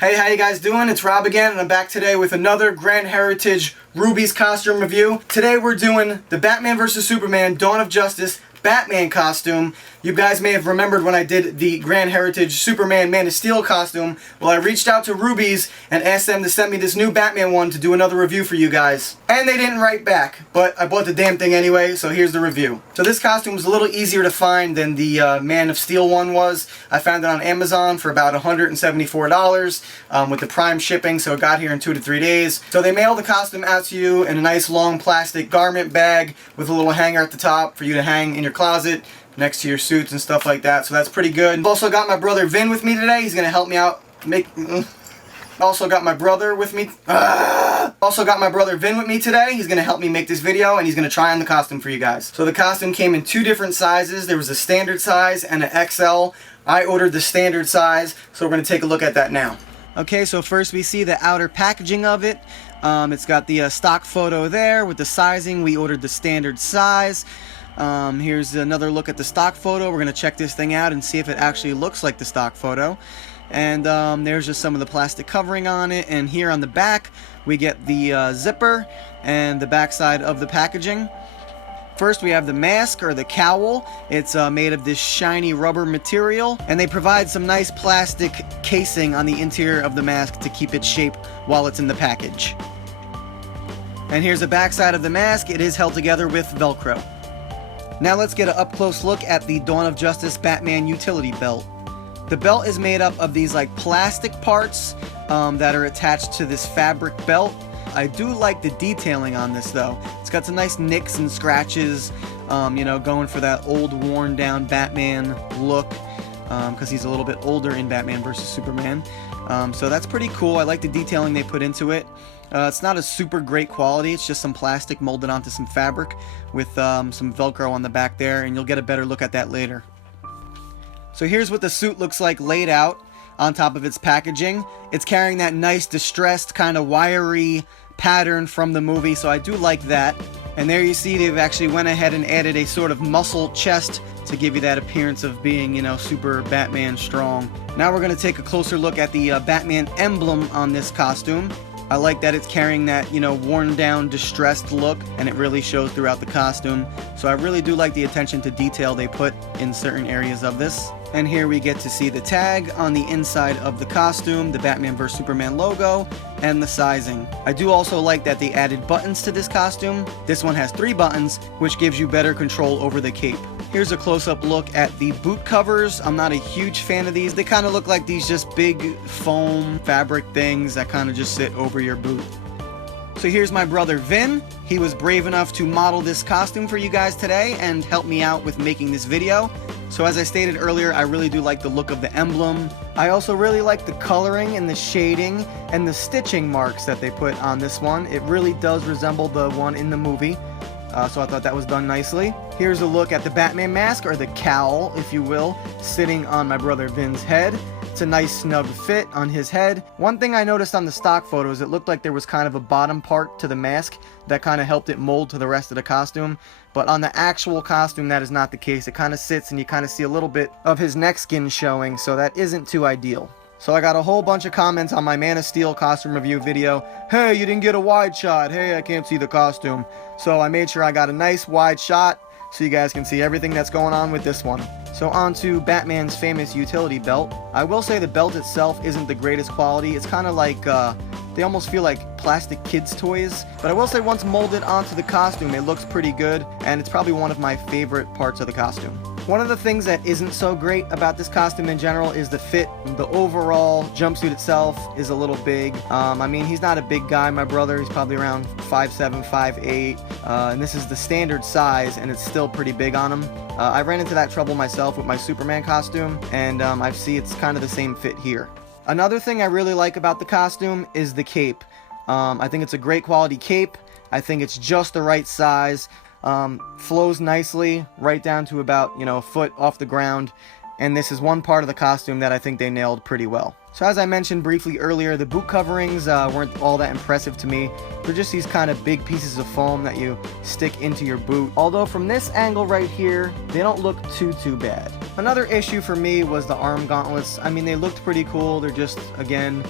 Hey, how you guys doing? It's Rob again, and I'm back today with another Grand Heritage Rubie's costume review. Today we're doing the Batman vs. Superman Dawn of Justice Batman costume. You guys may have remembered when I did the Grand Heritage Superman Man of Steel costume. Well, I reached out to Rubie's and asked them to send me this new Batman one to do another review for you guys. And they didn't write back, but I bought the damn thing anyway, so here's the review. So this costume was a little easier to find than the Man of Steel one was. I found it on Amazon for about $174 with the Prime shipping, so it got here in 2 to 3 days. So they mailed the costume out to you in a nice long plastic garment bag with a little hanger at the top for you to hang in your closet next to your suits and stuff like that, so that's pretty good. I've also got my brother Vin with me today. He's gonna help me out Also got my brother with me. Also got my brother Vin with me today. He's gonna help me make this video, and he's gonna try on the costume for you guys. So the costume came in 2 different sizes. There was a standard size and an XL. I ordered the standard size, so we're gonna take a look at that now. Okay, so first we see the outer packaging of it. It's got the stock photo there with the sizing. We ordered the standard size. Here's another look at the stock photo. We're going to check this thing out and see if it actually looks like the stock photo. And there's just some of the plastic covering on it. And here on the back, we get the zipper and the back side of the packaging. First, we have the mask, or the cowl. It's made of this shiny rubber material, and they provide some nice plastic casing on the interior of the mask to keep its shape while it's in the package. And here's the back side of the mask. It is held together with Velcro. Now let's get an up-close look at the Dawn of Justice Batman utility belt. The belt is made up of these like plastic parts that are attached to this fabric belt. I do like the detailing on this though. It's got some nice nicks and scratches, you know, going for that old worn down Batman look, because he's a little bit older in Batman vs. Superman. So that's pretty cool. I like the detailing they put into it. It's not a super great quality. It's just some plastic molded onto some fabric with some Velcro on the back there, and you'll get a better look at that later. So here's what the suit looks like laid out on top of its packaging. It's carrying that nice distressed kind of wiry pattern from the movie, so I do like that. And there you see they've actually went ahead and added a sort of muscle chest to give you that appearance of being, you know, super Batman strong. Now we're going to take a closer look at the Batman emblem on this costume. I like that it's carrying that, you know, worn down, distressed look, and it really shows throughout the costume. So I really do like the attention to detail they put in certain areas of this. And here we get to see the tag on the inside of the costume, the Batman vs. Superman logo, and the sizing. I do also like that they added buttons to this costume. This one has 3 buttons, which gives you better control over the cape. Here's a close-up look at the boot covers. I'm not a huge fan of these. They kind of look like these just big foam fabric things that kind of just sit over your boot. So here's my brother Vin. He was brave enough to model this costume for you guys today and help me out with making this video. So as I stated earlier, I really do like the look of the emblem. I also really like the coloring and the shading and the stitching marks that they put on this one. It really does resemble the one in the movie. So I thought that was done nicely. Here's a look at the Batman mask, or the cowl, if you will, sitting on my brother Vin's head. It's a nice snug fit on his head. One thing I noticed on the stock photos, it looked like there was kind of a bottom part to the mask that kind of helped it mold to the rest of the costume. But on the actual costume, that is not the case. It kind of sits and you kind of see a little bit of his neck skin showing, so that isn't too ideal. So I got a whole bunch of comments on my Man of Steel costume review video. Hey, you didn't get a wide shot. Hey, I can't see the costume. So I made sure I got a nice wide shot so you guys can see everything that's going on with this one. So on to Batman's famous utility belt. I will say the belt itself isn't the greatest quality. It's kind of like, they almost feel like plastic kids' toys. But I will say once molded onto the costume, it looks pretty good, and it's probably one of my favorite parts of the costume. One of the things that isn't so great about this costume in general is the fit. The overall jumpsuit itself is a little big. I mean, he's not a big guy, my brother. He's probably around 5'7", 5'8", and this is the standard size, and it's still pretty big on him. I ran into that trouble myself with my Superman costume, and I see it's kind of the same fit here. Another thing I really like about the costume is the cape. I think it's a great quality cape. I think it's just the right size. Flows nicely right down to about, you know, a foot off the ground, and this is one part of the costume that I think they nailed pretty well. So as I mentioned briefly earlier, the boot coverings weren't all that impressive to me. They're just these kind of big pieces of foam that you stick into your boot. Although from this angle right here, they don't look too bad. Another issue for me was the arm gauntlets. I mean, they looked pretty cool. They're just, again,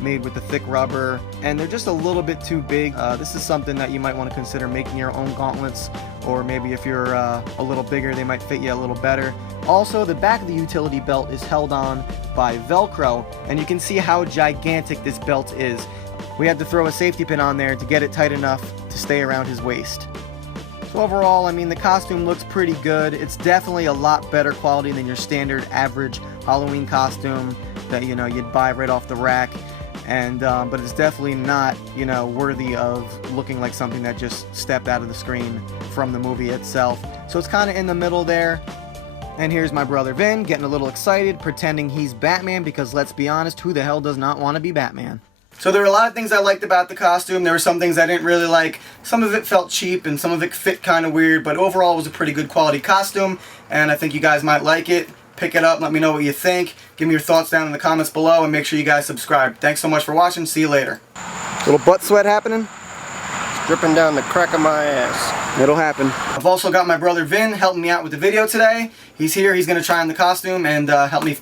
made with the thick rubber, and they're just a little bit too big. This is something that you might want to consider making your own gauntlets, or maybe if you're a little bigger, they might fit you a little better. Also, the back of the utility belt is held on by Velcro, and you can see how gigantic this belt is. We had to throw a safety pin on there to get it tight enough to stay around his waist. So overall, I mean, the costume looks pretty good. It's definitely a lot better quality than your standard average Halloween costume that, you know, you'd buy right off the rack. And but it's definitely not, you know, worthy of looking like something that just stepped out of the screen from the movie itself. So it's kind of in the middle there. And here's my brother Vin getting a little excited, pretending he's Batman, because let's be honest, who the hell does not want to be Batman? So there were a lot of things I liked about the costume. There were some things I didn't really like. Some of it felt cheap and some of it fit kind of weird, but overall it was a pretty good quality costume, and I think you guys might like it. Pick it up, let me know what you think. Give me your thoughts down in the comments below, and make sure you guys subscribe. Thanks so much for watching. See you later. Little butt sweat happening? It's dripping down the crack of my ass. It'll happen. I've also got my brother Vin helping me out with the video today. He's here. He's going to try on the costume and help me